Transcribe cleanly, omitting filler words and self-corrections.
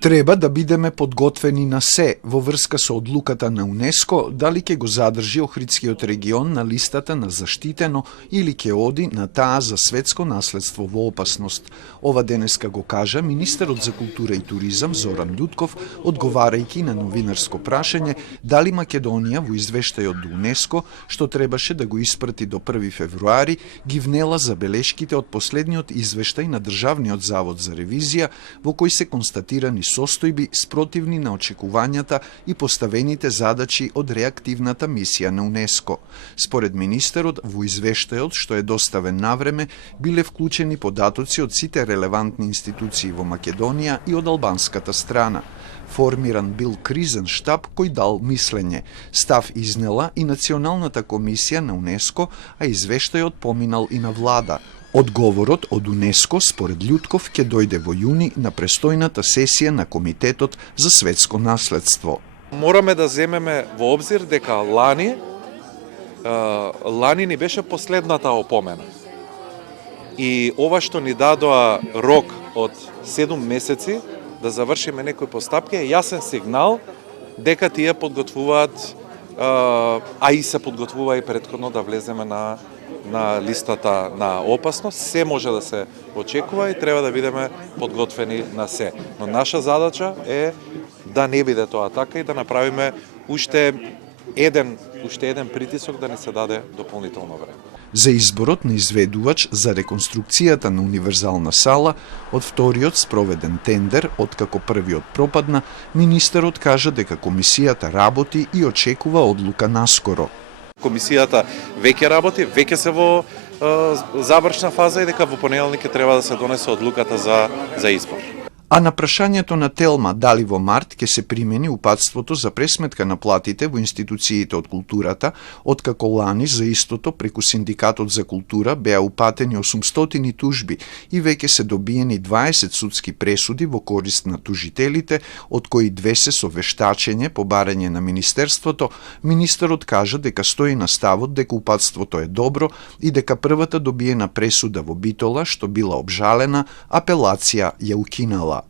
Треба да бидеме подготвени на се во врска со одлуката на УНЕСКО дали ќе го задржи Охридскиот регион на листата на заштитено или ќе оди на таа за светско наследство во опасност. Ова денеска го кажа министерот за култура и туризам Зоран Љутков, одговарајќи на новинарско прашање дали Македонија во извештајот до УНЕСКО, што требаше да го испрати до 1 февруари, ги внела забелешките од последниот извештај на Државниот завод за ревизија, во кој се констатирани состојби спротивни на очекувањата и поставените задачи од реактивната мисија на УНЕСКО. Според министерот, во извештајот, што е доставен навреме, биле вклучени податоци од сите релевантни институции во Македонија и од албанската страна. Формиран бил кризен штаб кој дал мислење. Став изнела и Националната комисија на УНЕСКО, а извештајот поминал и на влада. Одговорот од УНЕСКО, според Љутков, ќе дојде во јуни на престојната сесија на Комитетот за светско наследство. Мораме да земеме во обзир дека лани ни беше последната опомена. И ова што ни дадоа рок од 7 месеци да завршиме некои постапки е јасен сигнал дека тие подготвуваат, а и се подготвува и претходно да влеземе на листата на опасност. Се може да се очекува и треба да бидеме подготвени на се. Но наша задача е да не биде тоа така и да направиме уште еден притисок да ни се даде дополнително време. За изборот на изведувач за реконструкцијата на универзална сала, од вториот спроведен тендер, откако првиот пропадна, министерот кажа дека комисијата работи и очекува одлука наскоро. Комисијата веќе работи, веќе се во завршна фаза и дека во понеделник треба да се донесе одлуката за избор. А на прашањето на Телма дали во март ќе се примени упатството за пресметка на платите во институциите од културата, откако лани за истото преку Синдикатот за култура беа упатени 800 тужби и веќе се добиени 20 судски пресуди во корист на тужителите, од кои 2 се со вештачење по барање на Министерството, министерот кажа дека стои на ставот дека упатството е добро и дека првата добиена пресуда во Битола, што била обжалена, апелација ја укинала.